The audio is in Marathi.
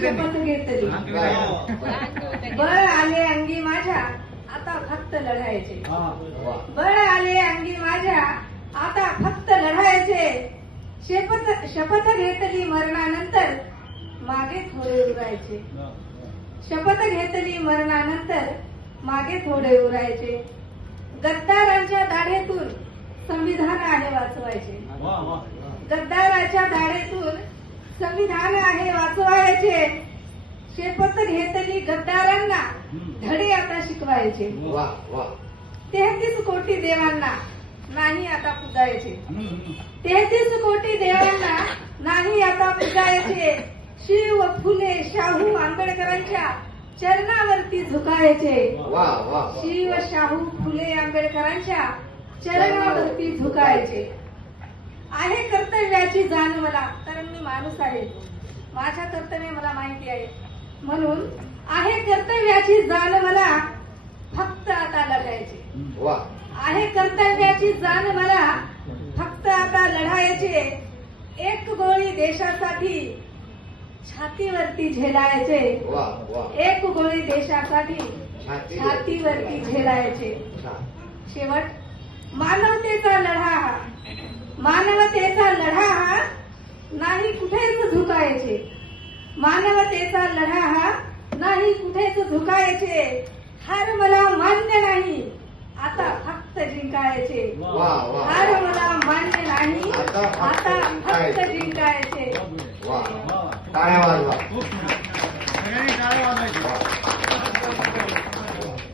शपथ घेतली बळ आले अंगी माझ्या आता फक्त लढायचे बळ आले अंगी माझ्या आता फक्त लढायचे शपथ घेतली मरणानंतर मागे थोडे उरायचे शपथ घेतली मरणानंतर मागे थोडे उरायचे गद्दारांच्या दाढेतून संविधान आहे वाचवायचे गद्दाराच्या दाढेतून संविधान आहे वाचवायचे शपथ घेतली गद्दारांना धडे आता शिकवायचे 33 कोटी देवांना नाही आता पुजायचे 33 कोटी देवांना नाही आता पुजायचे शिव फुले शाहू आंबेडकरांच्या चरणावरती झुकायचे शिव शाहू फुले आंबेडकरांच्या चरणावरती झुकायचे आहे कर्तव्याची जाण मला कारण मी माणूस आहे माझ्या कर्तव्य मला माहिती आहे म्हणून आहे कर्तव्याची जाण मला फक्त आता लढायचे आहे कर्तव्याची जाण मला फक्त आता लढायचे एक गोळी देशासाठी छातीवरती झेलायचे एक गोळी देशासाठी छातीवरती झेलायचे शेवट मानवतेचा लढा हा नाही कुठेच झुकायचे मानवतेचा लढा हा नाही कुठेच झुकायचे हार मला मान्य नाही आता फक्त जिंकायचे हार मला मान्य नाही आता फक्त जिंकायचे टाळ्या वाजवा.